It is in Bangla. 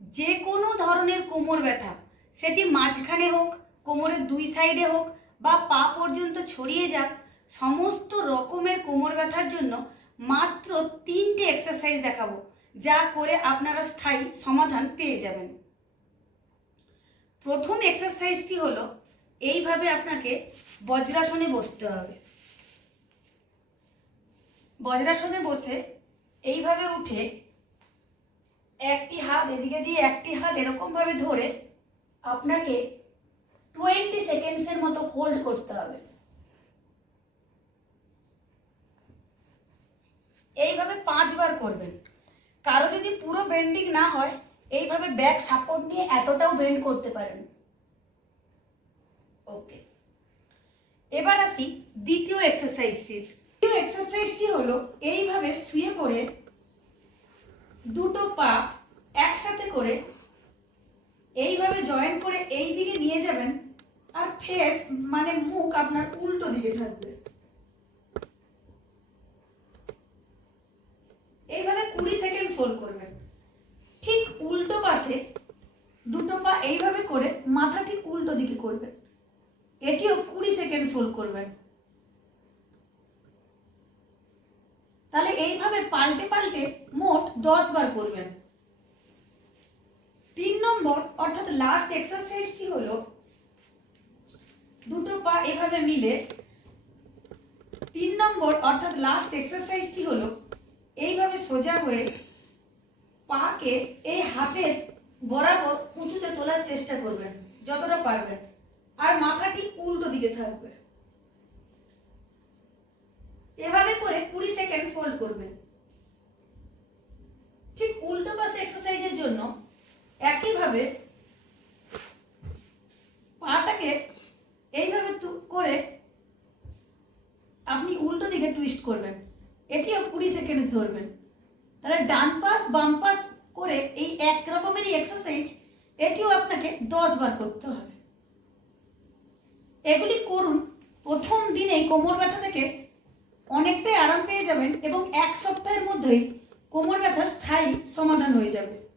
যে কোনো ধরনের কোমর ব্যথা, সেটি মাঝখানে হোক, কোমরের দুই সাইডে হোক বা পা পর্যন্ত ছড়িয়ে যাক, সমস্ত রকমের কোমর ব্যথার জন্য মাত্র তিনটে এক্সারসাইজ দেখাবো, যা করে আপনারা স্থায়ী সমাধান পেয়ে যাবেন। প্রথম এক্সারসাইজটি হলো, এইভাবে আপনাকে বজ্রাসনে বসতে হবে। বজ্রাসনে বসে এইভাবে উঠে একটি হাত এদিকে দিয়ে একটি হাত এরকমভাবে ধরে আপনাকে টোয়েন্টি সেকেন্ডসের মতো হোল্ড করতে হবে। এইভাবে পাঁচবার করবেন। কারও যদি পুরো বেন্ডিং না হয়, এইভাবে ব্যাক সাপোর্ট নিয়ে এতটাও বেন্ড করতে পারেন। ওকে এবার আসি দ্বিতীয় এক্সারসাইজটির দ্বিতীয় এক্সারসাইজটি হলো এইভাবে শুয়ে পড়ে দুটো পা একসাথে করে এইভাবে জয়েন করে এই দিকে নিয়ে যাবেন আর ফেস মানে মুখ আপনার উল্টো দিকে থাকবে। এইভাবে কুড়ি সেকেন্ড হোল্ড করবেন। ঠিক উল্টো পাশে দুটো পা এইভাবে করে মাথা ঠিক উল্টো দিকে করবেন। এটিও কুড়ি সেকেন্ড হোল্ড করবেন। তাহলে এইভাবে পাল্টে পাল্টে মোট দশ বার করবেন। তিন নম্বর, অর্থাৎ লাস্ট এক্সারসাইজটি হলো দুটো পা এভাবে মিলে। তিন নম্বর, অর্থাৎ লাস্ট এক্সারসাইজটি হলো এইভাবে সোজা হয়ে পাকে এই হাতের বরাবর উঁচুতে তোলার চেষ্টা করবেন, যতটা পারবেন। আর মাথাটি উল্টো দিকে থাকবে এভাবে করে কুড়ি সেকেন্ড হোল্ড করবেন ঠিক উল্টো পাশে এক্সারসাইজের জন্য একইভাবে পাটাকে এইভাবে করে আপনি উল্টো দিকে টুইস্ট করবেন। এটিও কুড়ি সেকেন্ডস ধরবেন। তাহলে ডান পাশ, বাম পাশ করে এই এক রকমেরই এক্সারসাইজ এটিও আপনাকে দশ বার করতে হবে। এগুলি করুন। প্রথম দিনেই কোমর ব্যথা থেকে অনেকটাই আরাম পেয়ে যাবেন এবং এক সপ্তাহের মধ্যেই কোমর ব্যথা স্থায়ী সমাধান হয়ে যাবে।